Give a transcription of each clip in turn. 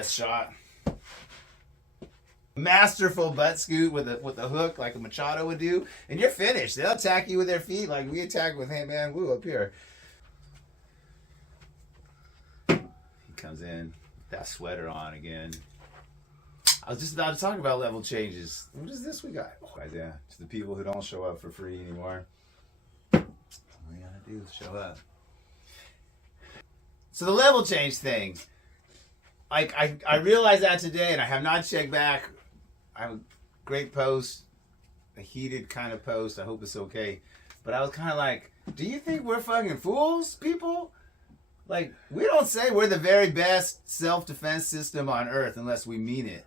best shot. Masterful butt scoot with a hook like a Machado would do, and you're finished. They'll attack you with their feet like we attack with Hey Man Woo up here. He comes in, that sweater on again. I was just about to talk about level changes. What is this we got? Oh, yeah, to the people who don't show up for free anymore. All you gotta do is show up. So the level change thing, I realized that today, and I have not checked back. I have a great post, a heated kind of post. I hope it's okay. But I was kind of like, do you think we're fucking fools, people? Like, we don't say we're the very best self-defense system on Earth unless we mean it.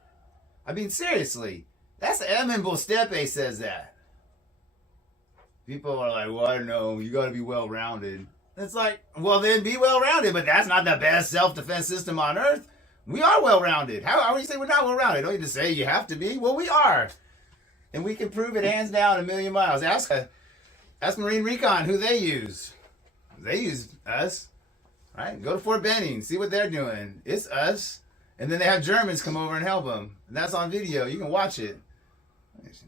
I mean, seriously. That's Emin Bostepe says that. People are like, well, I don't know. You got to be well-rounded. It's like, well, then be well-rounded, but that's not the best self-defense system on Earth. We are well-rounded. How do you say we're not well-rounded? Don't you just say you have to be? Well, we are. And we can prove it hands down a million miles. Ask Marine Recon who they use. They use us. Right? Go to Fort Benning. See what they're doing. It's us. And then they have Germans come over and help them. And that's on video. You can watch it.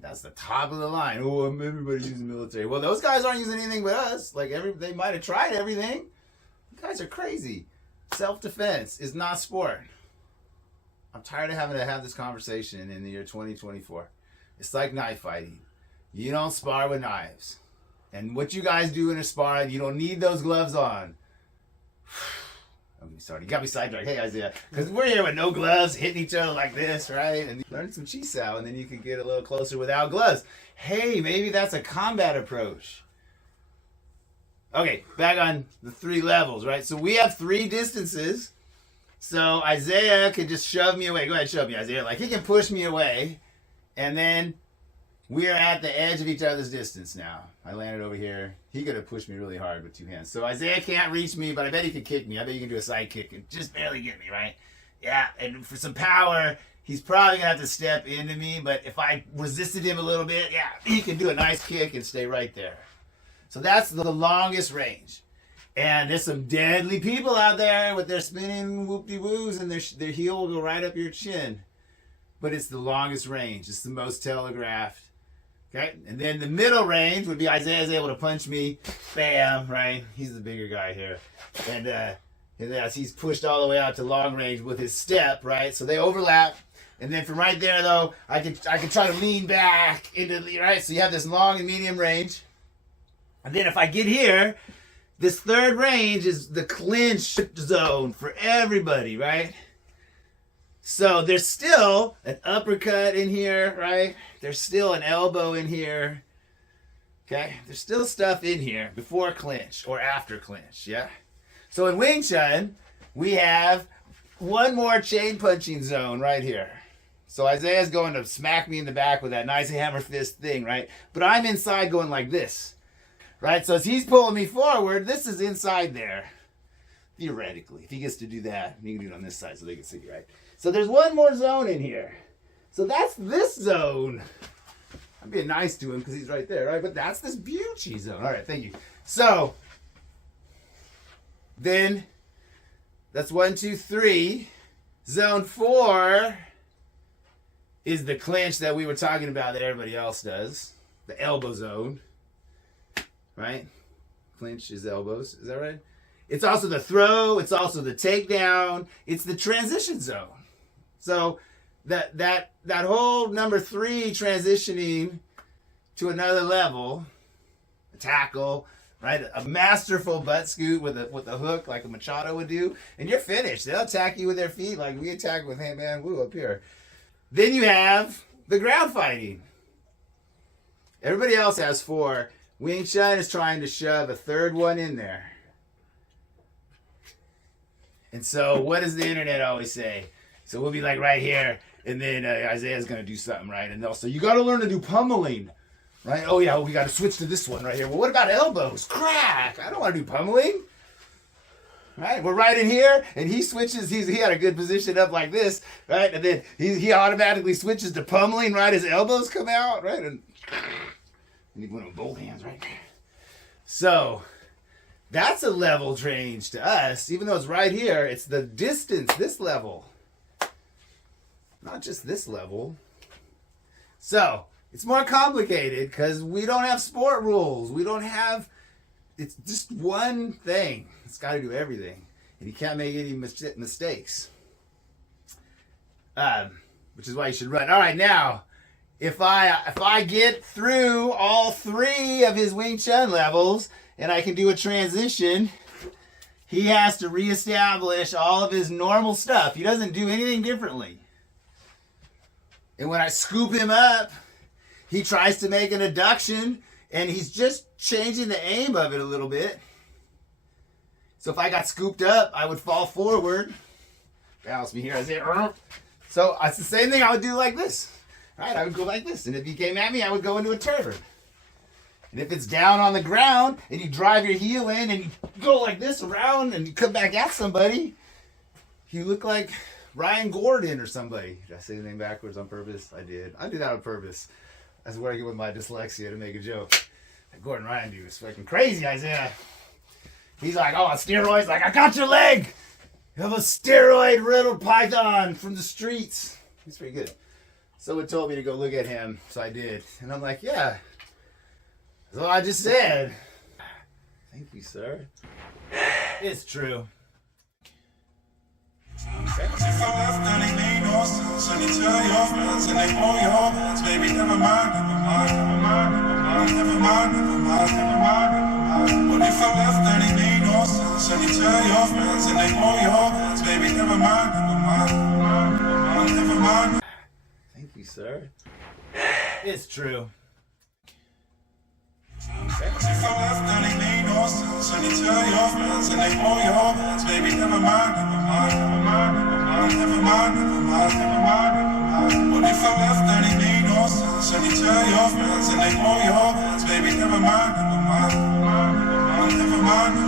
That's the top of the line. Oh, everybody's using military. Well, those guys aren't using anything but us. Like, they might have tried everything. You guys are crazy. Self-defense is not sport. I'm tired of having to have this conversation in the year 2024. It's like knife fighting. You don't spar with knives. And what you guys do in a spar, you don't need those gloves on. I'm sorry, you got me sidetracked. Hey, Isaiah. Because we're here with no gloves, hitting each other like this, right? And learn some chisao, and then you can get a little closer without gloves. Hey, maybe that's a combat approach. Okay, back on the 3 levels, right? So we have 3 distances. So Isaiah can just shove me away. Go ahead, shove me, Isaiah. Like, he can push me away. And then we are at the edge of each other's distance now. I landed over here. He could have pushed me really hard with 2 hands. So Isaiah can't reach me, but I bet he could kick me. I bet you can do a side kick and just barely get me, right? Yeah, and for some power, he's probably going to have to step into me. But if I resisted him a little bit, yeah, he can do a nice kick and stay right there. So that's the longest range. And there's some deadly people out there with their spinning whoop-de-woos, and their heel will go right up your chin. But it's the longest range. It's the most telegraphed. Okay? And then the middle range would be Isaiah's able to punch me. Bam, right? He's the bigger guy here. And as he's pushed all the way out to long range with his step, right? So they overlap. And then from right there, though, I can try to lean back into the, right? So you have this long and medium range. And then if I get here, this third range is the clinch zone for everybody, right? So there's still an uppercut in here, right? There's still an elbow in here. Okay? There's still stuff in here before clinch or after clinch, yeah? So in Wing Chun, we have one more chain punching zone right here. So Isaiah's going to smack me in the back with that nice hammer fist thing, right? But I'm inside going like this. Right, so as he's pulling me forward, this is inside there. Theoretically, if he gets to do that, he can do it on this side so they can see, right? So there's one more zone in here. So that's this zone. I'm being nice to him because he's right there, right? But that's this Bucci zone. All right, thank you. So then that's 1, 2, 3. Zone 4 is the clinch that we were talking about that everybody else does. The elbow zone. Right? Clinch is elbows. Is that right? It's also the throw. It's also the takedown. It's the transition zone. So that whole number 3 transitioning to another level, a tackle, right? A masterful butt scoot with a hook like a Machado would do, and you're finished. They'll attack you with their feet like we attack with Hey Man Woo up here. Then you have the ground fighting. Everybody else has 4. Wing Chun is trying to shove a third one in there. And so what does the internet always say? So we'll be like right here, and then Isaiah's going to do something, right? And they'll say, you got to learn to do pummeling, right? Oh, yeah, we got to switch to this one right here. Well, what about elbows? Crack! I don't want to do pummeling. Right? We're right in here, and he switches. He had a good position up like this, right? And then he automatically switches to pummeling, right? His elbows come out, right? And you need one of both hands, right? So that's a level change to us. Even though it's right here, it's the distance, this level. Not just this level. So, it's more complicated because we don't have sport rules. We don't have... It's just one thing. It's got to do everything. And you can't make any mistakes. Which is why you should run. All right, now, if I get through all 3 of his Wing Chun levels and I can do a transition, he has to reestablish all of his normal stuff. He doesn't do anything differently. And when I scoop him up, he tries to make an adduction, and he's just changing the aim of it a little bit. So if I got scooped up, I would fall forward. Balance me here. I say, so it's the same thing I would do like this. Right? I would go like this. And if he came at me, I would go into a turn. And if it's down on the ground, and you drive your heel in, and you go like this around, and you come back at somebody, you look like Ryan Gordon or somebody. Did I say anything backwards on purpose? I did. I do that on purpose. That's where I get with my dyslexia to make a joke. That Gordon Ryan dude is fucking crazy, Isaiah. He's like, oh, on steroids? Like, I got your leg. You have a steroid-riddled python from the streets. He's pretty good. Someone told me to go look at him, so I did. And I'm like, yeah. That's what I just said. Thank you, sir. It's true. If I left, then it made no sense. And you tell your friends and they pull your hands. Baby, never mind, never mind, never mind, never mind, never mind, never mind, never mind, never mind. But if I left, then it made no sense. And you tell your friends and they pull your hands. Baby, never mind, never mind, never mind, never mind, never mind. Thank you, sir. It's true. If I left, then it made no sense. And you tell your friends and they pull your hands. Baby, never mind, never mind, never mind, never mind, never mind, never mind, never mind, never mind. But if I left, then it made no sense. And you tell your friends and they pull your hands. Baby, never mind, never mind, never mind, never mind, never mind.